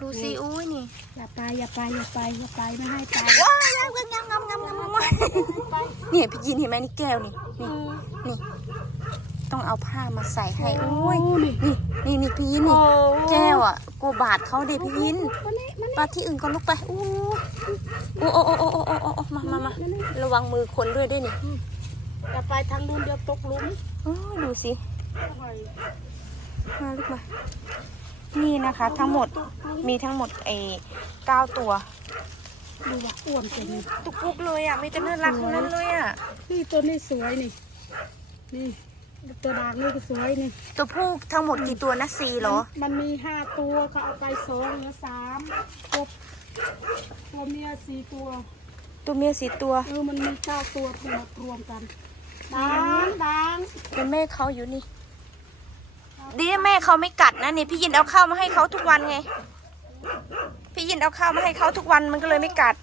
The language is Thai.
ดูสิอุ้ยนี่ อย่าไปอย่าไปอย่าไปอย่าไปไม่ให้ไปว้ายงามงามงามงามงามงามนี่พี่ยินเห็นไหมนี่แก้วนี่นี่นี่ ต้องเอาผ้ามาใส่ให้อุ้ยนี่นี่นี่นี่พี่ยินโอ้นี่แก้วอะกลัวบาดเขาเด็พี่ยินมานี่มาปาที่อื่นก็ลุกไปอู้โอ้โอ้โอ้โอ้โอ้โอ้โอ้มามามาระวังมือคนด้วยด้วยนี่อย่าไปทางนู้นเดี๋ยวตกหลุมโอ้ยดูสิมาลูกมา นี่นะคะทั้งหมดมีทั้งหมดไอ้เก้าตัว ดูว่าอ้วนจังเลยตุกปุกเลยอะมีแต่น่ารักทั้งนั้นเลยอะนี่ตัวนี้สวยนี่ นี่ตัวด่างนี่ก็สวยนี่ ตัวผู้ทั้งหมดกี่ตัวนะสี่เหรอ มันมีห้าตัวเขาเอาไปสองเหลือสามครบตัวเมียสี่ตัว ตัวเมียสี่ตัวเออมันมีเก้าตัวทั้งหมดรวมกันด่างด่างเป็นแม่เขาอยู่นี่ ดีนแม่เขาไม่กัดนะนี่พี่ยินเอาข้าวมาให้เขาทุกวันไง พี่ยินเอาข้าวมาให้เขาทุกวันมันก็เลยไม่กัด